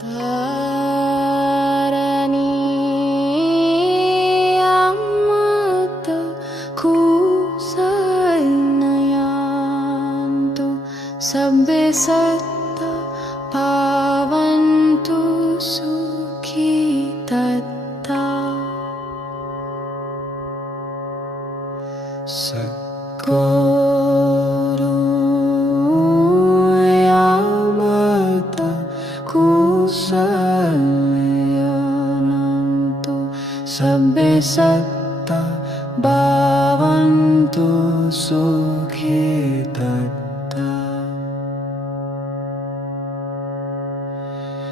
Tarani amata kusanayantu sabbe satta pavantu sukhi tatta Sadguru yamata kusalayanantu sabbe satta bhavantu sukhi tatta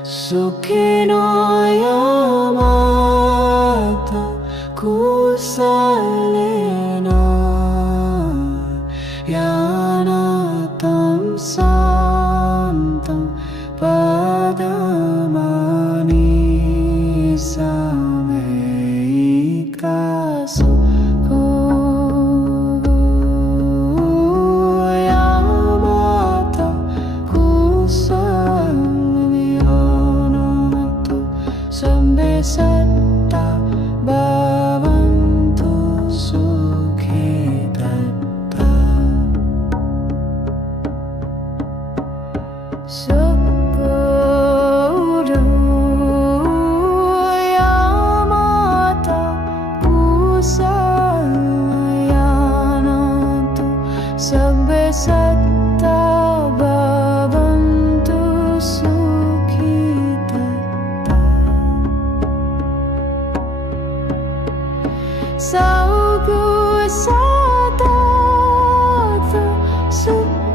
Sukhino yamata kusalena yanatam santam padamani sameikaso yamata kusalyanatu sabbe satta bhavantu sukhi tatta Sadguru yamata kusalayanatu sabbe satta bhavantu sukhi tatta Saugu sadata subharoja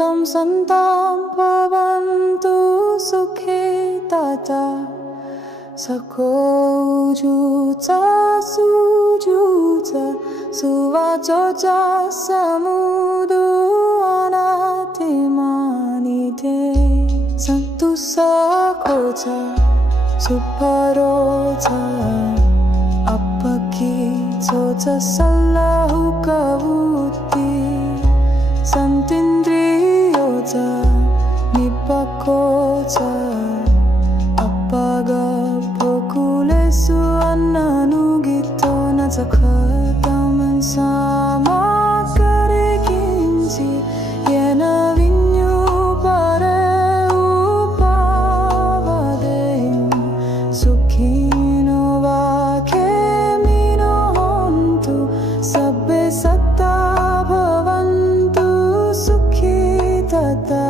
सन्तं सन्तां भवन्तु सुखे तथा सखोजुचा सुजुचा सुवाचोचा समुदु अनाथिमानिते सन्तु सखोचा सुपरोचा अपकी चोचा सल्lahu kavuti Santindriyocha nipakocha Appaga pokulesu annanugito Nazakhataman sama karekinchi Yena vinyu pare upavadeyum Sukhino vakemino hontu Sabbe satta bhavantu sukhi tata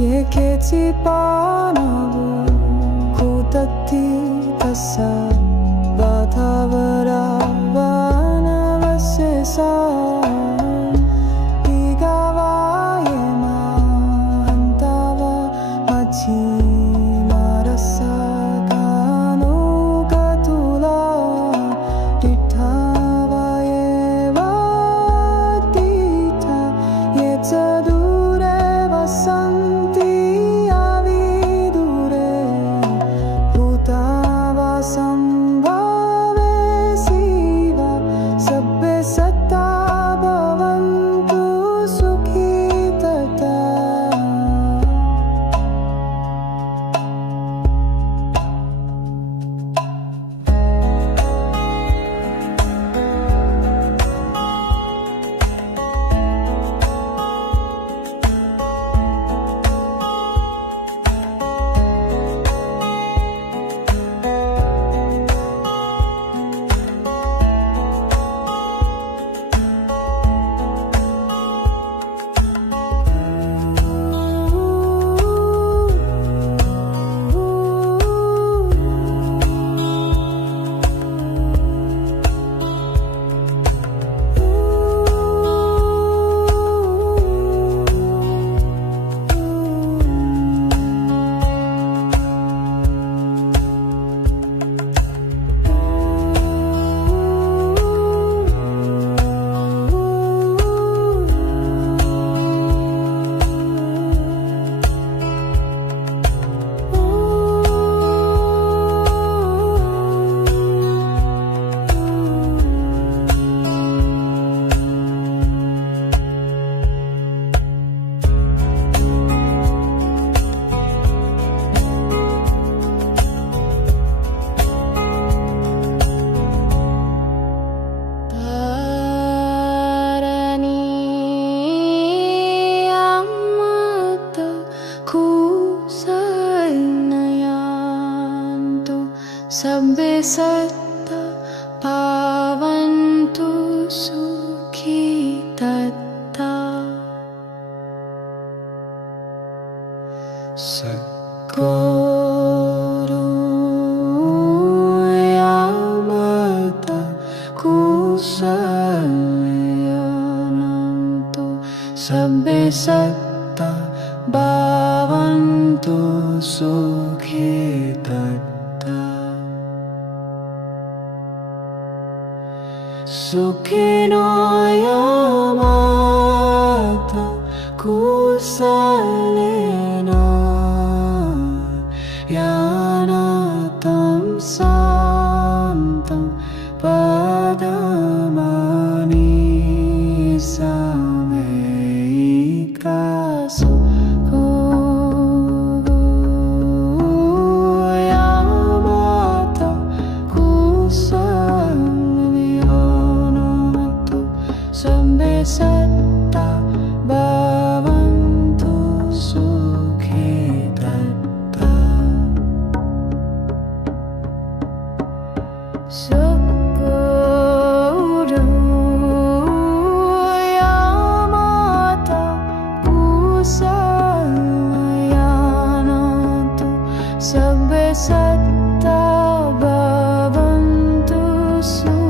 Yeketi panavu kutati tassa Vatavara vanavasesa Igava yema hantava machi marasa gano katula Ditthava eva dita yetsadure vasanti Sambhave siva sabbe satta bhavantu sukhi tata Sabbe satta bhavantu sukhi tata Sakoro yamata kusalyanantu Sabbe satta bhavantu sukhi tata Sukhino yamata kusalena yanatam santam padamani sameikaso Satta bhavantu sukhi tata Sakoro yamata kusalyanantu Sabbe satta bhavantu sukhi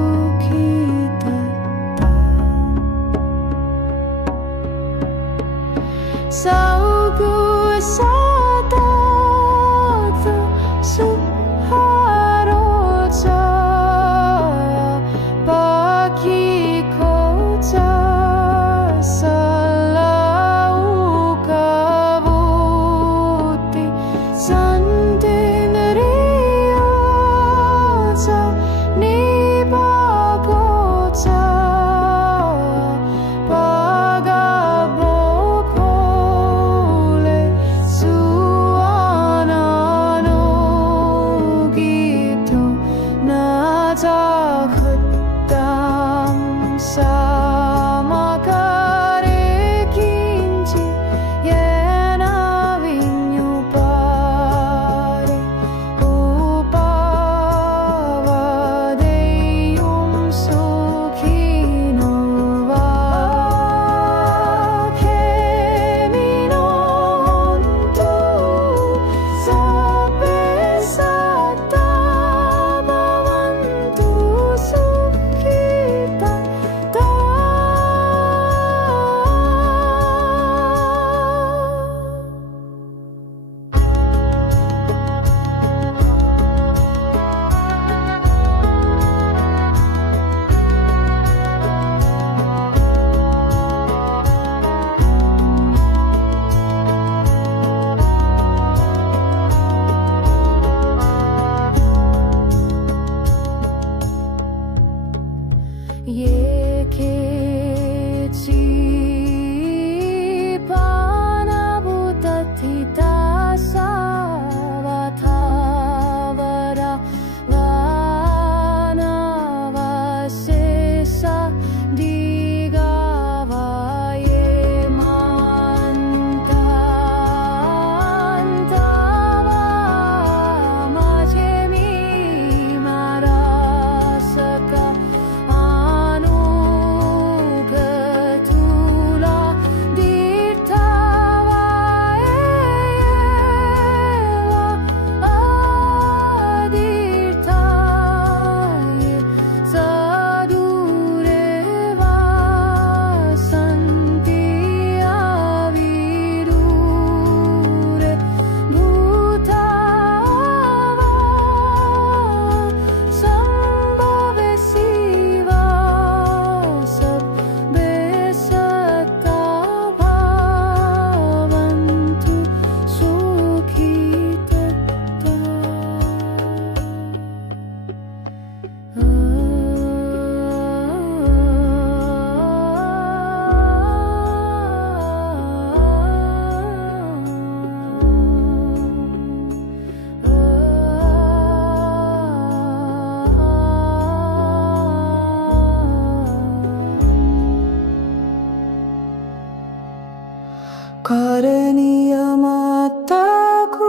कारणीयमात्ताकु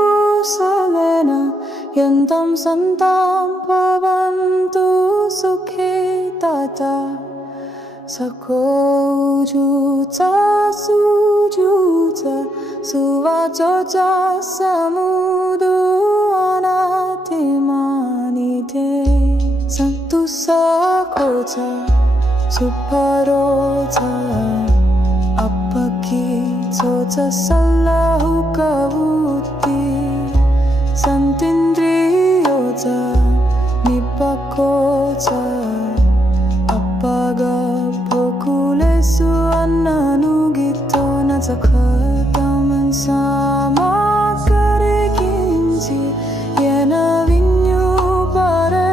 सवेन यन्तं सन्तां भवन्तु सुखे तथा सखोजुचा सुजुचा सुवाचोचा समुदु अनाथिमानिते सन्तु सखोचा सुपरोचा अपकी सोचा सल्lahu kavuti santindriyocha nipakocha apaga pokulesu annanugito nazakataman sama karekinchi yena vinyu pare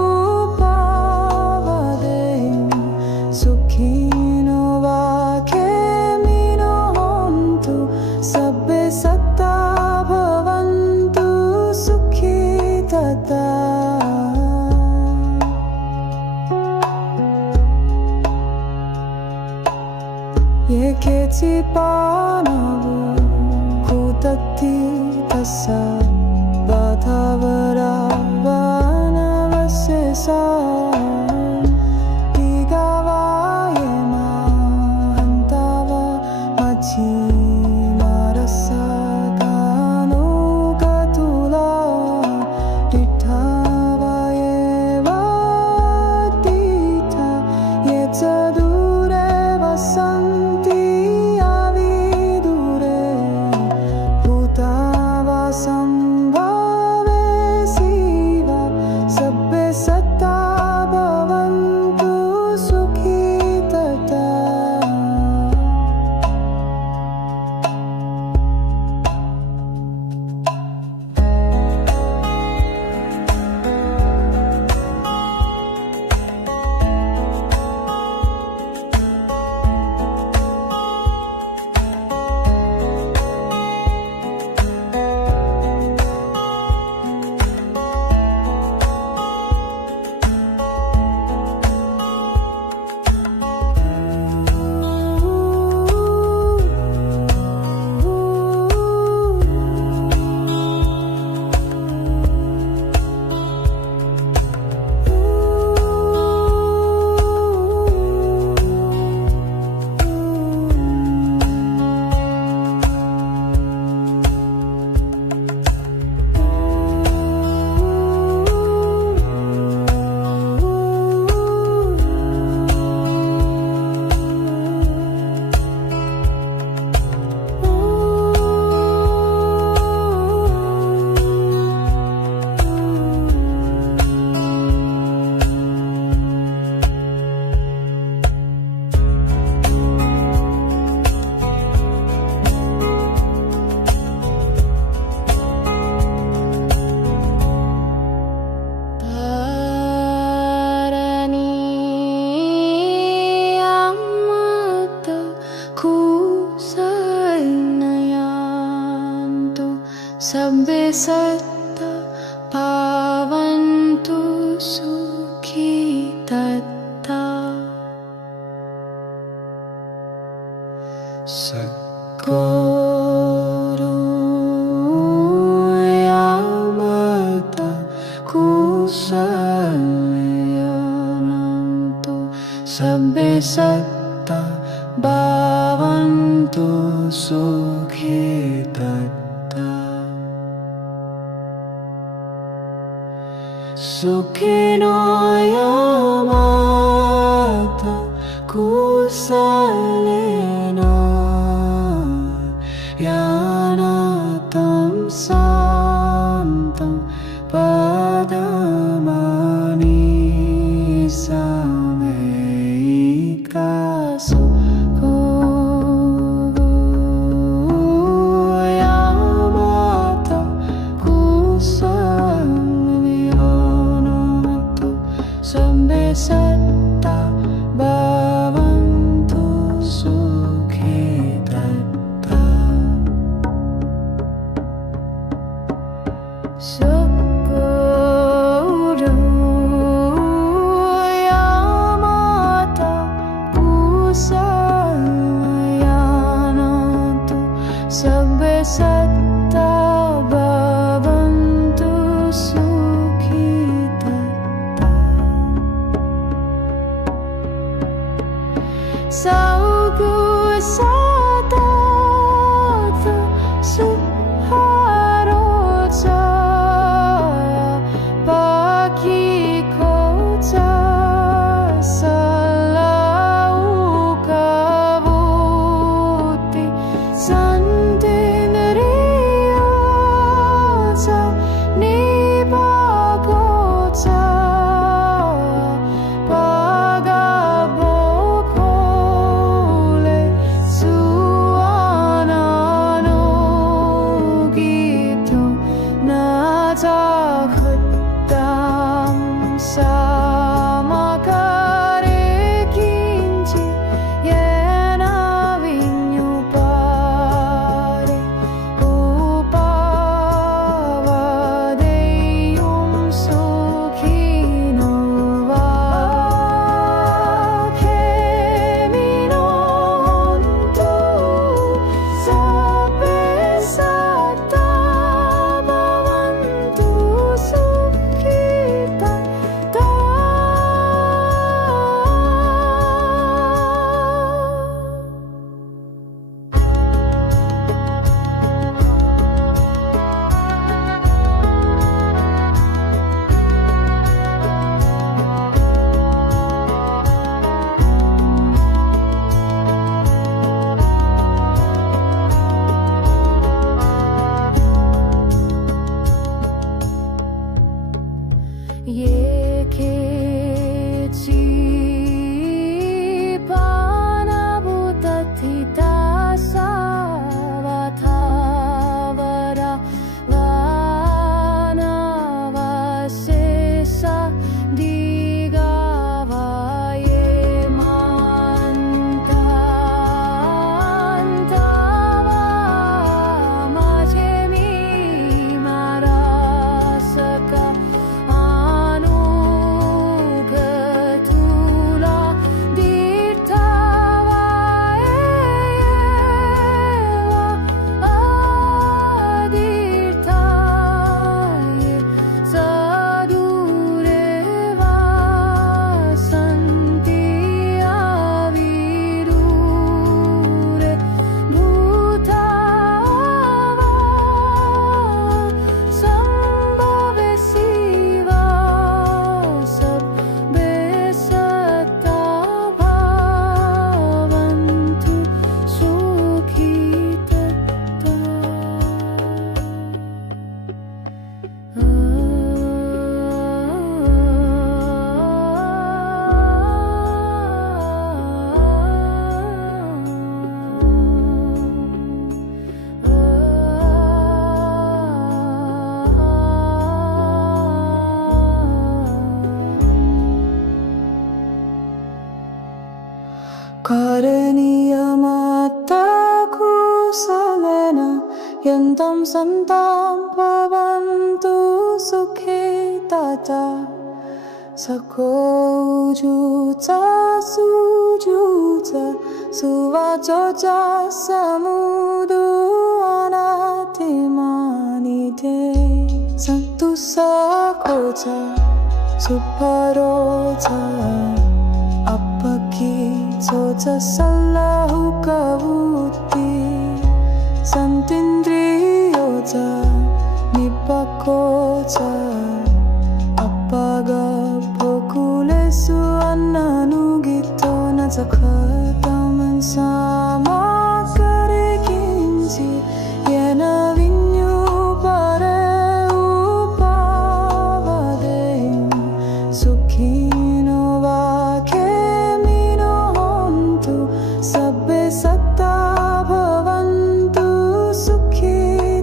upavade sukhino vakemino hontu sabbe satta bhavantu sukhi tata Yeketi panavu kutati tassa vatavara vanavasesa digavayema hantava machi marasa gano katula dithavayeva dita yetzadure vasanti Sambhave Siva Sabbe Satta Sabbe satta bhavantu sukhi tatta Sukhino yamata kusalena yanatam santam padamani sameika sukho yamata kusalena Sabbe satta bhavantu sukhi tatta Sukuru yamata kusayanatu Sabbe satta bhavantu sukhi tatta Saugu sadatha suharoja Baki kota salaukavuti Sandinriyoja nibagota Pagabokole suanano gito Natakhatam samakare kinchi Yena vinyupare upavadeyum sukhino vakemino hontu Sabbe satta bhavantu sukhi tatta Yekechi panabutathita savathavara vanavasesa digavaye mantantava majemi marasaka anugatula dirthavaeva adirthaye sadureva santi avirure bhutava sambhave siva sabbe satta bhavantu sukhi tatta Karaniyamatta kusalena yantam santam bhavantu sukhi tatta Sakho ujuta sujuta suvachocha samudu anatimanite Santu sakhocha suparocha appat sallahu kabuti santindriyoja nipakoja appaga pokulesu annanu gito najakataman sama karikinji yena vinyu pare upavade sukhino vakemino hontu sabbe satta bhavantu sukhi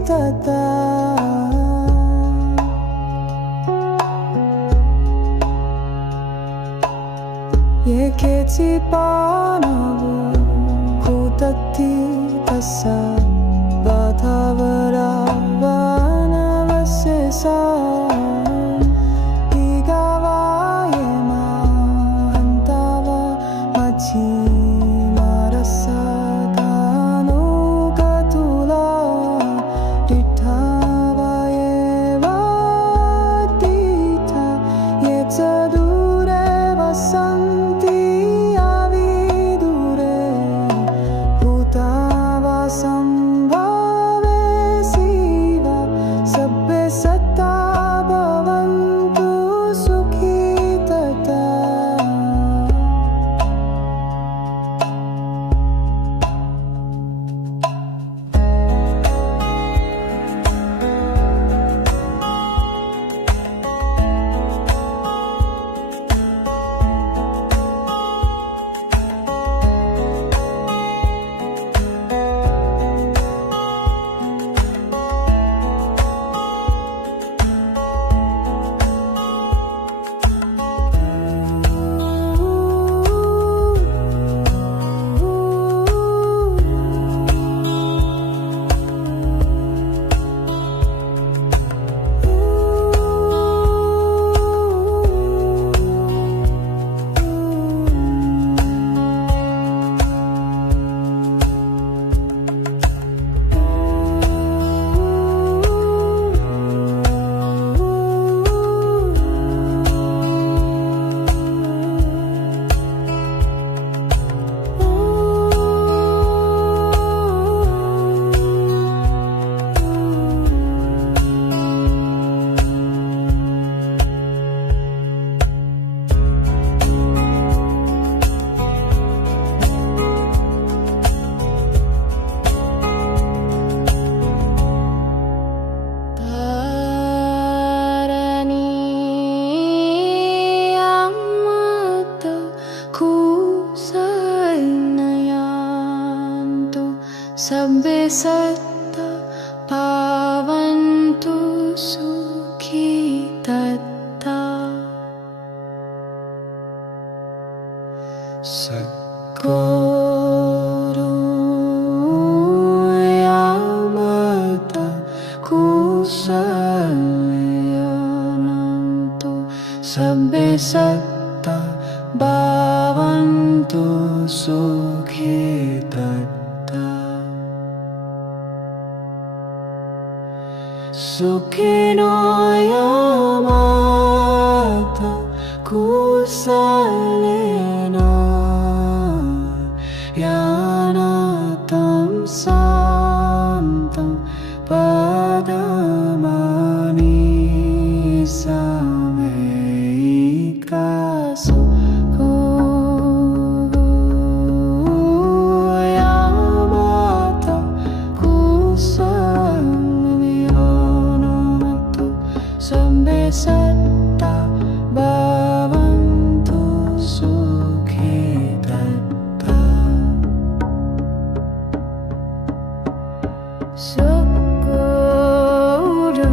tata ye keci panavu bhutati tassa vatavara vanavasesa igavayema hantava machi marasa dano katula dithavayeva dita yetsadure vasanti avidure bhutava sambhave siva sabbe satta bhavantu sukhi tata Sabbe satta bhavantu sukhi tata Sadguru Yamata Kusayanantu Sabbe satta bhavantu sukhi tata Sukhino Yamata Kusalena Yanatam Santam Padamani Sameikasu Sabbe satta bhavantu sukhi tata Sadguru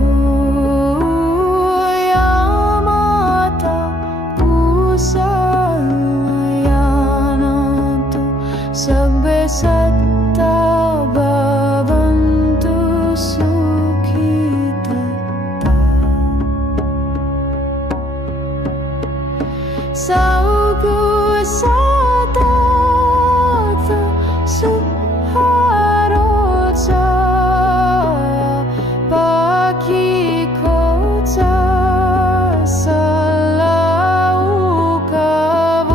Yamata Kusayanantu Sabbe satta bhavantu sukhi tata Saugu Satata Suharoja Baki Koja Salau Kavuti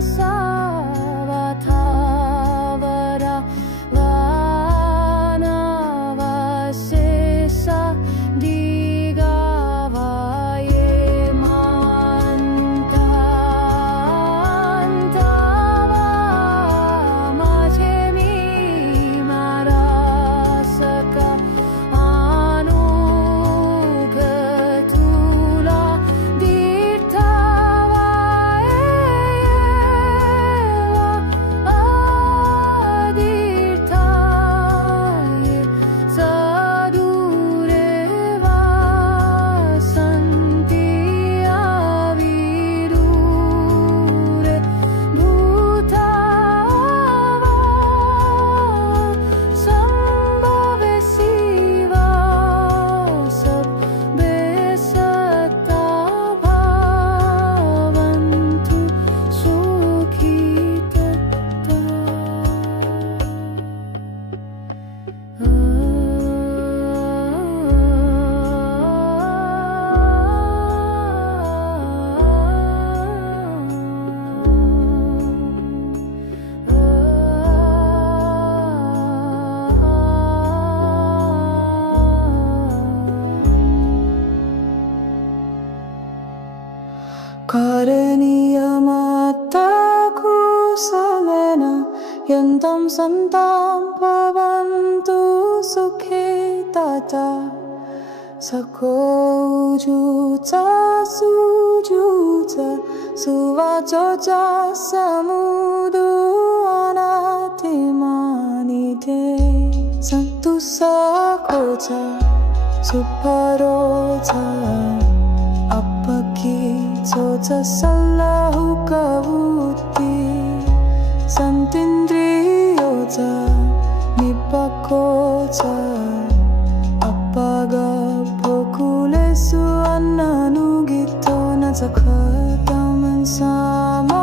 Savathavara Vanavasesa Digavaye Mantantava Majemi Marasaka Anugatula Dirtavaye Adirtaye Sadureva Santi Avidure Bhutava Sambhave Siva Sab Besata Bhavantu Sukhita Karaniyamatta kusalena yantam santam bhavantu sukhe tata Sakho ujuta sujuta suvachocha samudu anatimanite santu sakhocha suparocha Apaki socha sallahu kavuti Santindriyocha nipakocha Appaga pokulesu annanugito Nazakhataman sama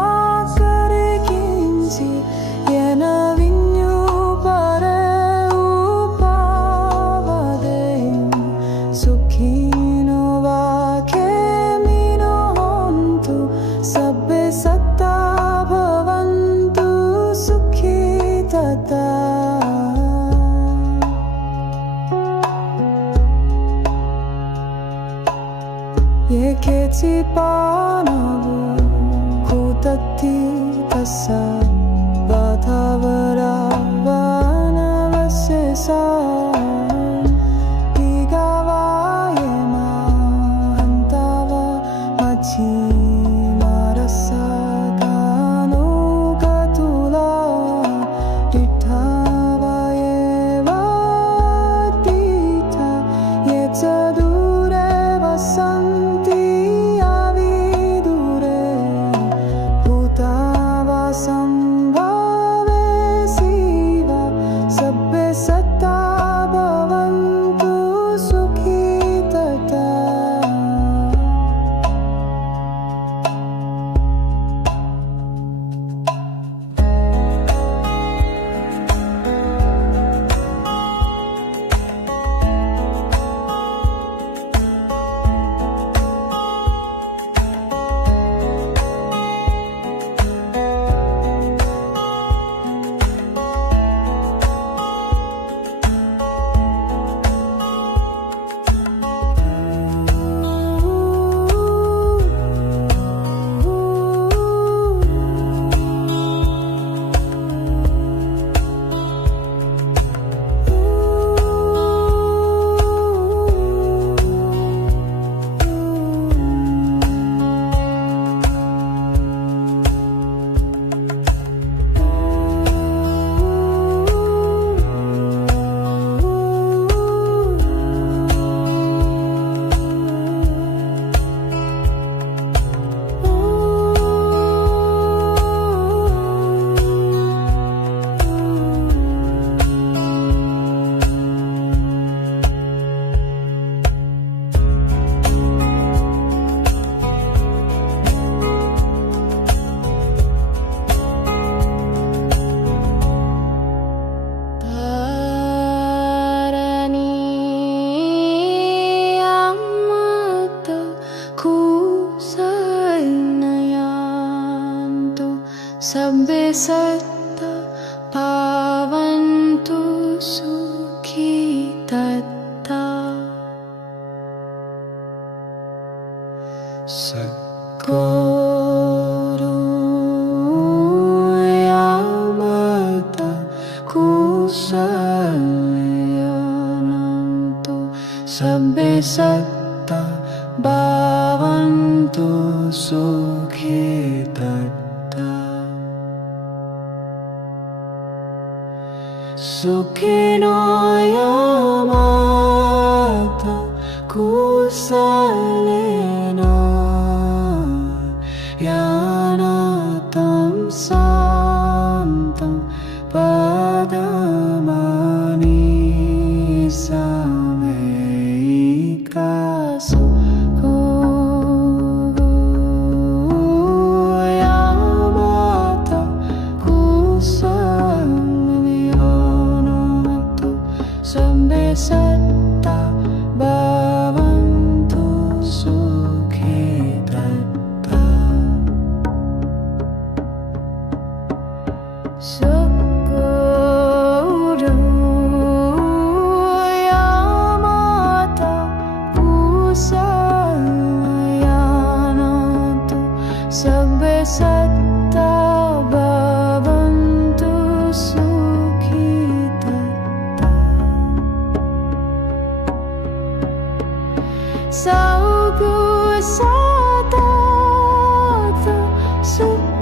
karikinchi Yena vinyu pare upavadeyum Sukhino vakhe Sabbe satta bhavantu sukhitata Ye keti panavu kutati tassa Vathavara vanavasesa Digavaye mahantava machi Some Sabbe satta bhavantu sukhi tatta. Sadguru Yamata Kusalyanantu Sabbe satta bhavantu sukhi tatta. Sukhino Yamata Kusalena Yanatam Santam Padamani Sameikasu Yamata Kusalyanatu Sabbe satta bhavantu sukhi tatta. Sadguru Yamata Kusalyanatu Sabbe satta bhavantu sukhi tatta. Saugu Satata Suharoja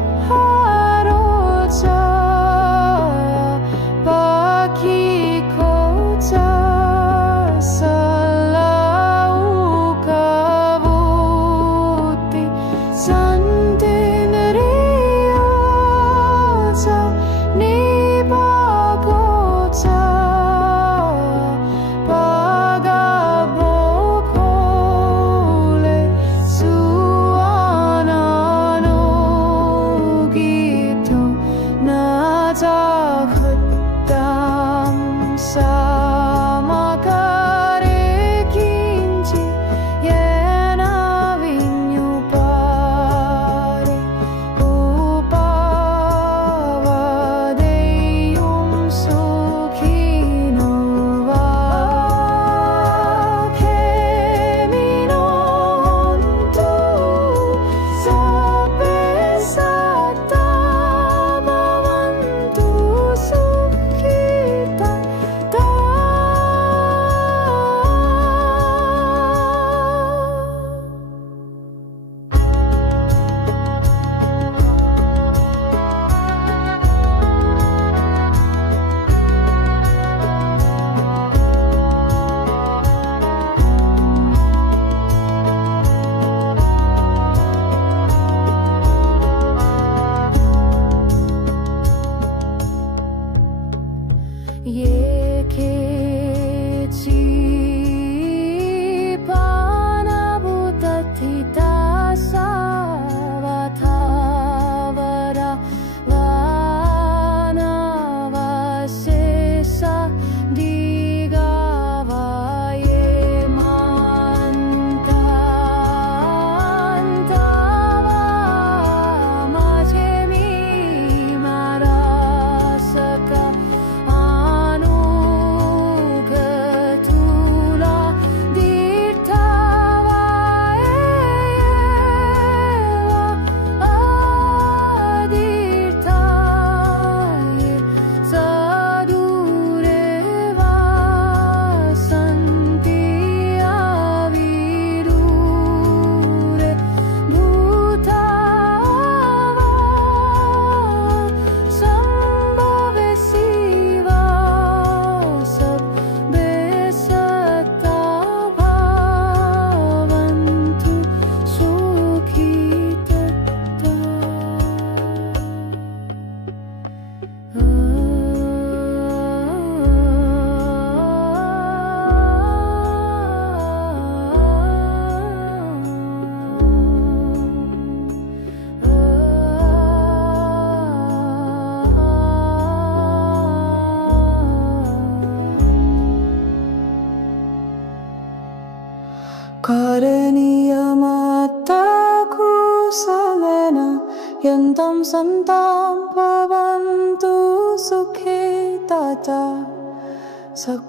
santam bhavantu sukhe tata Sakojuta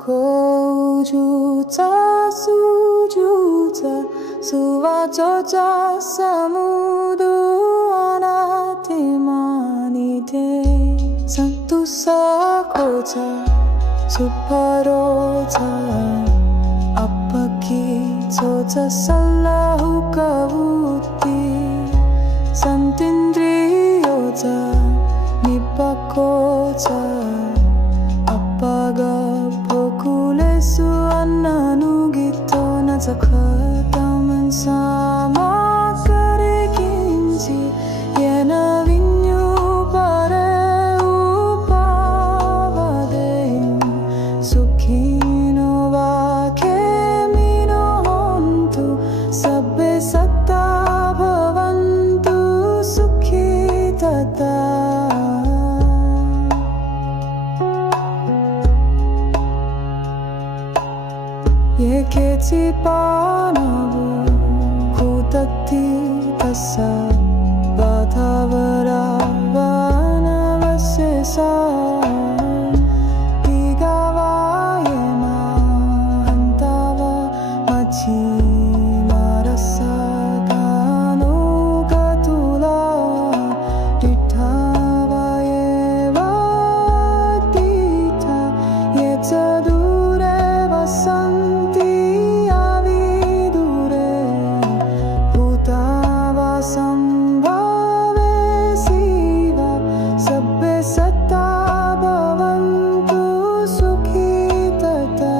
sujuta suvajoja samudu anatimanite Santu sakoja suparoja Apaki joja sallahu kavuti Santindriyoja nipakoja Appaga pokulesu annanugito nazakataman sama karekinji Yena vinyu pare upavadem Sukhino vakemino hontu Sabbe satta bhavantu sukhi tata Yeketi panavu bhutati tassa Vatavara vanavasesa Vigavayena hantava machi marasa gano gatula Dithavayeva dita yetsadure vasanti Sambhave siva sabbe satta bhavantu sukhi tata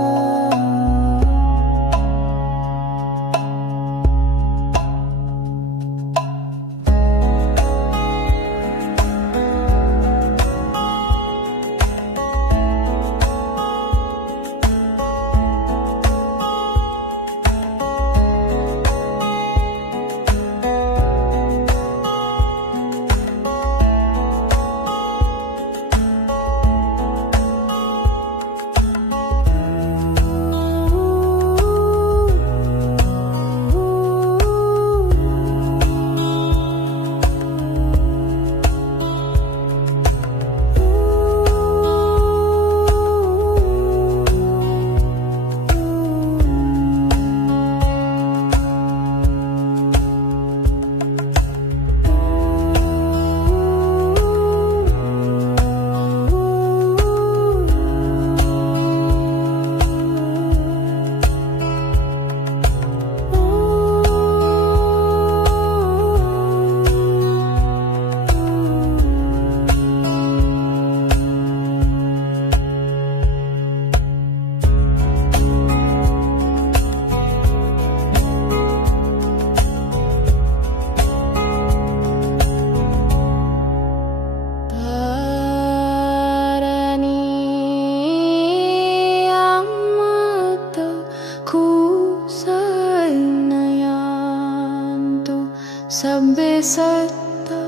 Sabbe satta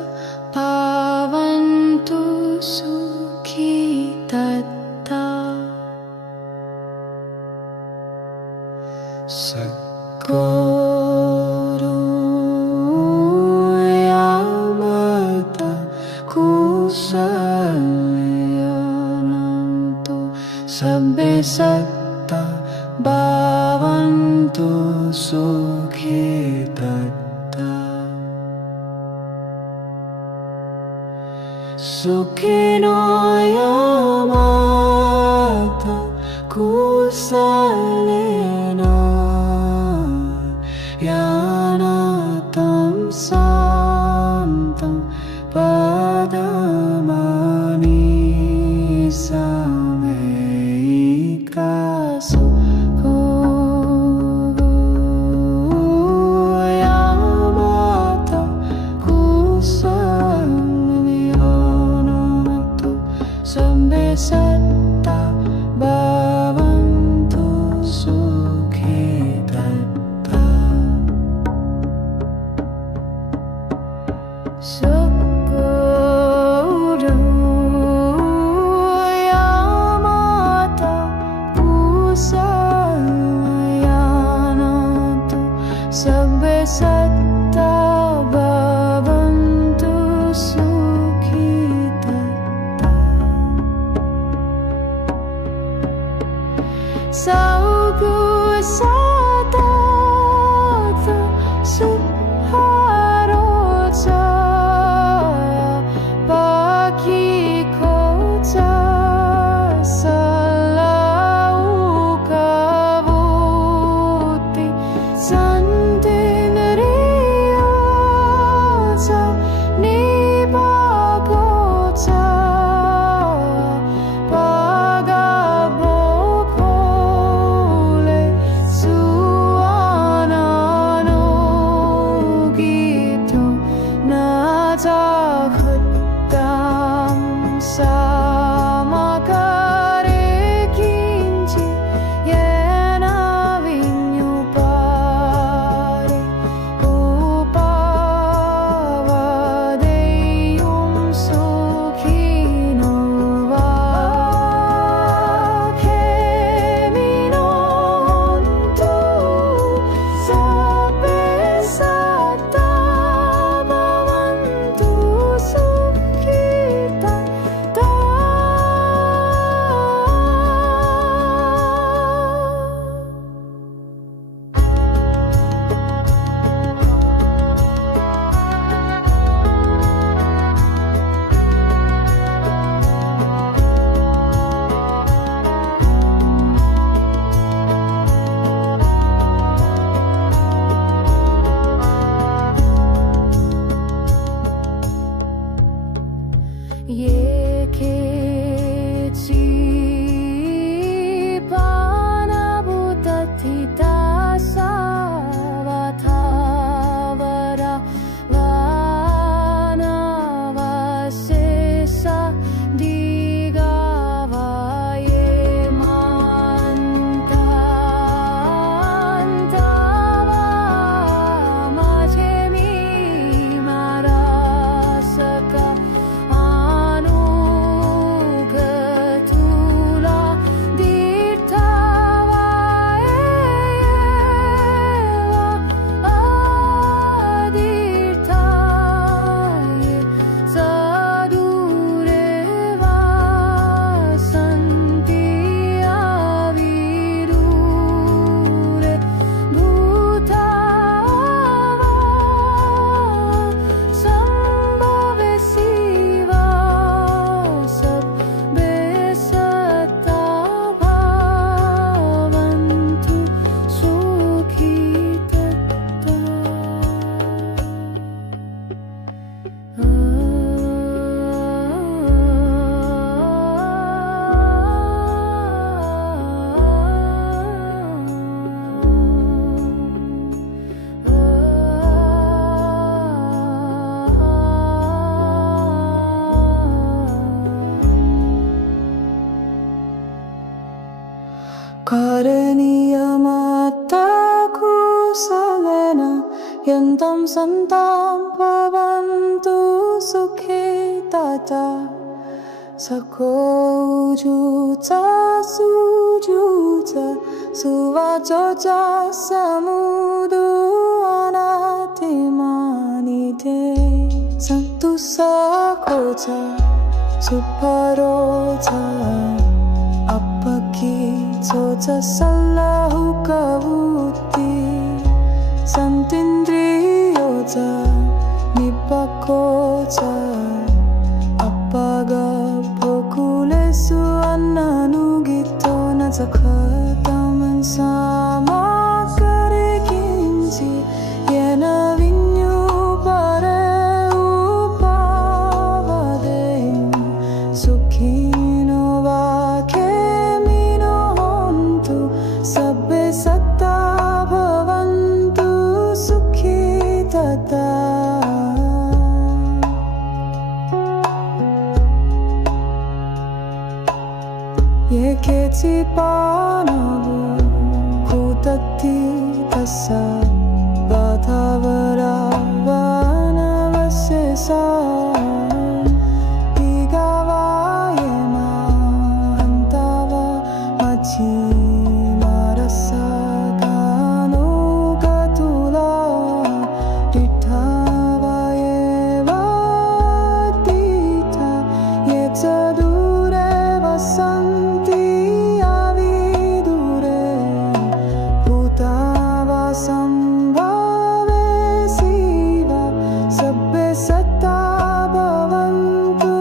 bhavantu sukhi tata Sakuru yamata kusalyanantu Sabbe satta bhavantu sukhi tata Sukhino yamata kusalena yanatam santam padamani sameikaso Satta bhavantu sukhi tata Sakuru yamata kusalyanantu Sabbe satta bhavantu sukhi कारणीयमात्ताकुशलेन यन्तं सन्तां भवन्तु सुखे तथा सखोजुच सुजुच सुवाचो च समुदु अनाथिमानिते सन्तु सखो च सुपरो च अपकी सोच सल्lahu kavuti santindriyo च nipako च apaga pokulesu annanugito nazakataman sama karekinci yena vinyu pare upavade sukhino vakemino hontu sabbe satta bhavantu sukhi tata Yeketi panavu kutati tassa vatavara vanavasesa Igavayema hantava machi marasa gano gatula Dithavayeva dita yetsadure vasanti Sambhave siva sabbe satta bhavantu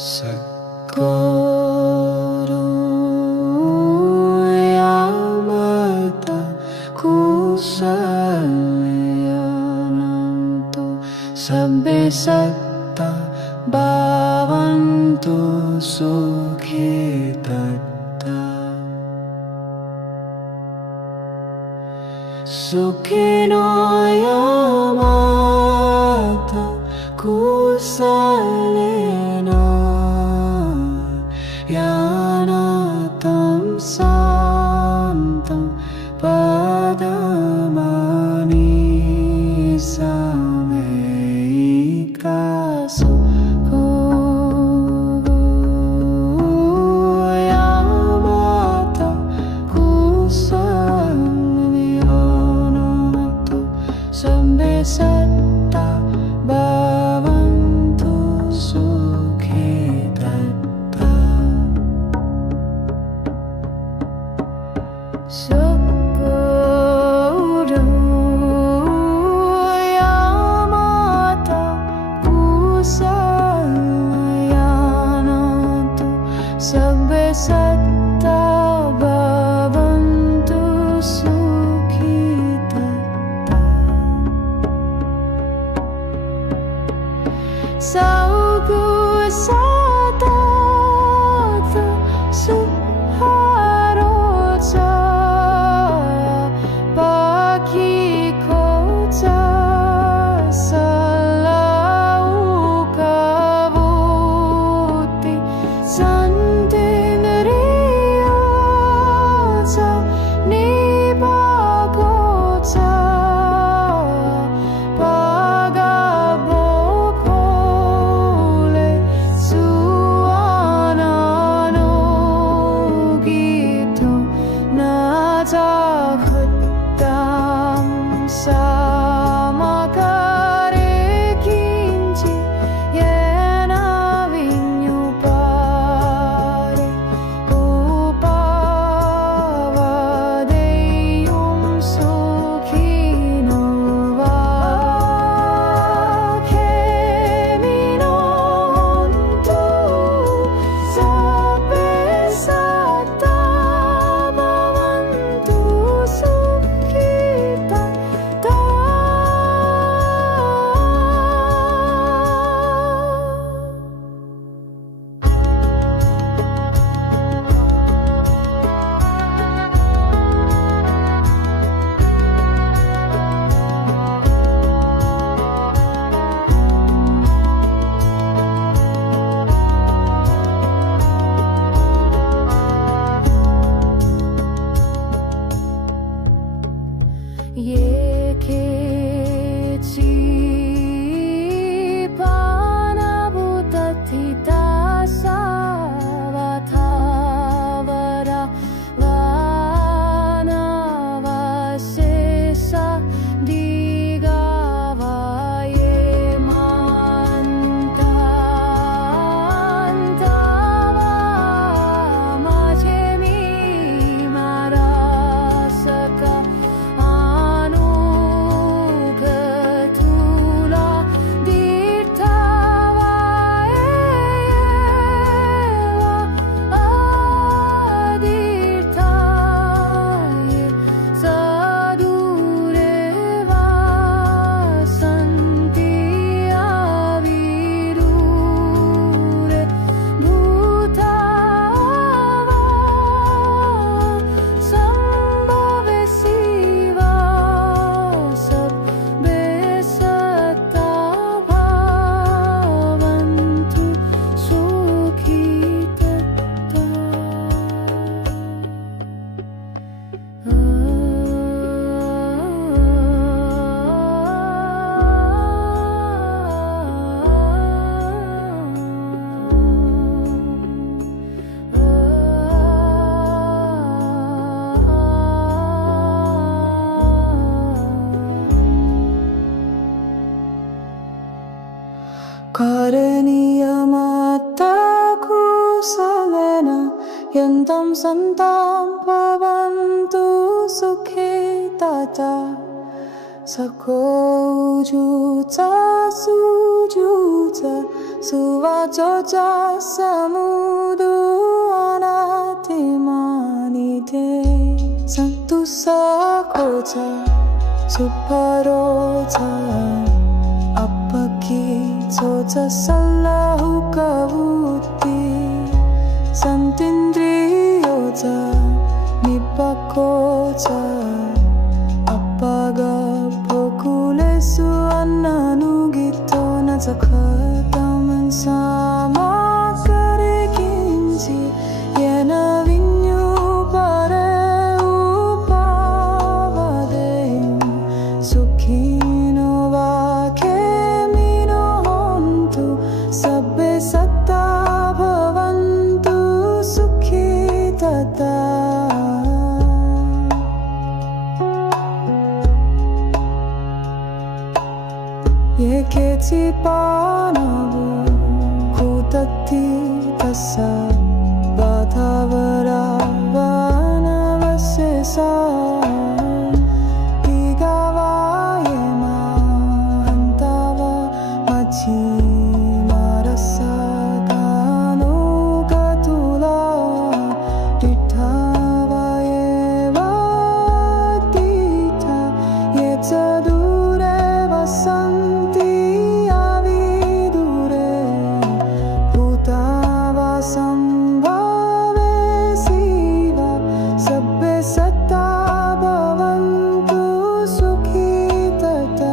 Saguru Yamata Kusalyanantu Sabbe Satta Bhavantu Sukhi Tatta Sukhino Yamata Kusalena Yanatam Santam Padamani Sameikaso Yamata Kusalyanatu Sabbe Satta Bhavantu Sukhi Tatta Saguru Yamata Kusalyanatu Sabbe Satta Bhavantu Sukhi Tatta Saugu Satata Suharoja Baki Kota Salaukavuti Sandinriyaja Nibagota Pagabopole Suanano Gito Najakhatam Samakare Kinchi Yena Vinyupare Upavadeyum Sukhino Vakemino Hontu Sabbe Satta Bhavantu Sukhi Tatta Yekechi Panabhutathita Savathavara Vanavasesa Digavaye Mantantava Majemi Marasaka Anugatula Dirthavaeva Adirthaye Sadureva Santi Avirure Bhutava Sambhave Siva Sabbe Satta Bhavantu Sukhi Tatta Karaniyamata Kusalena Yantam Santam Bhavantu Sukhi Tatta Sakojuta sujuta suvajoja samudu anatemanite Santu sakota suparota Apaki tota sallahu kavuti Santindriyota nipakota Apaga pokulesu annanugito nazakataman sama karekinci Yena vinyu pare upavadem Sukhino vakemino hontu Sabbe satta bhavantu sukhitata Yeketi panavu kutati tassa Vatavara vanavasesa Igavayema hantava machi marasa gano gatula Dithavayeva dita yetsadure vasan Sambhave siva sabbe satta bhavantu sukhitata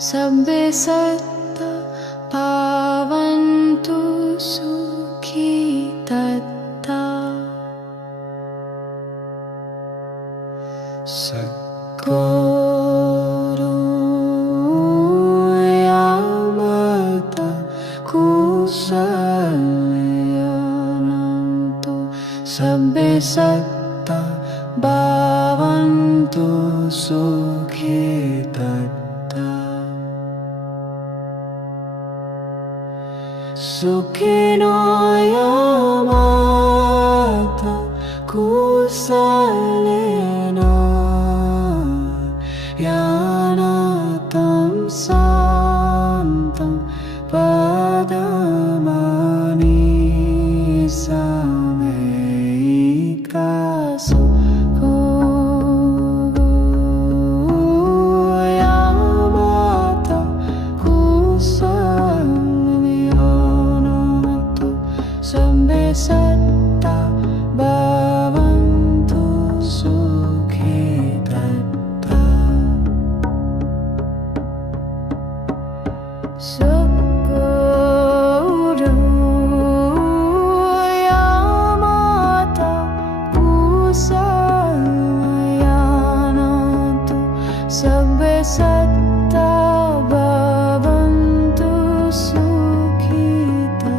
Sabbe satta bhavantu sukhitata Sadguru yamata kusalyanantu Sabbe satta bhavantu sukhitata Sukhino yamata kusalena yanatam santam padamani sameikaso Satta bhavantu sukhitata Sadguru yamata kusalyanantu Sabbe satta bhavantu sukhitata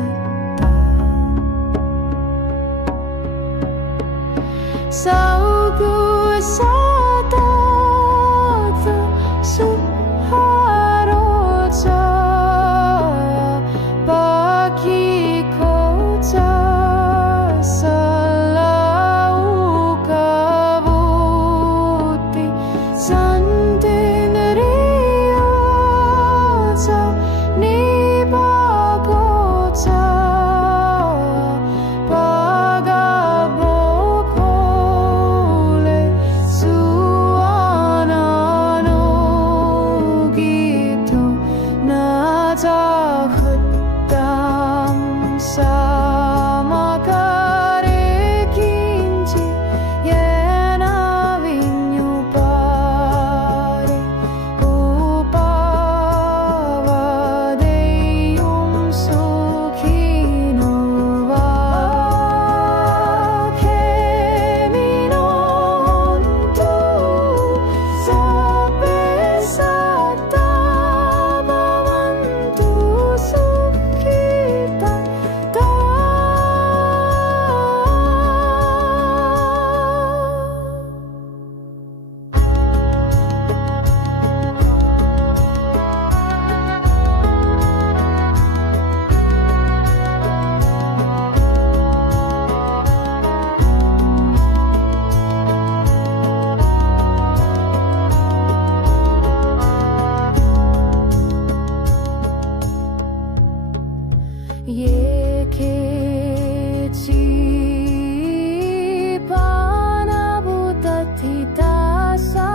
सा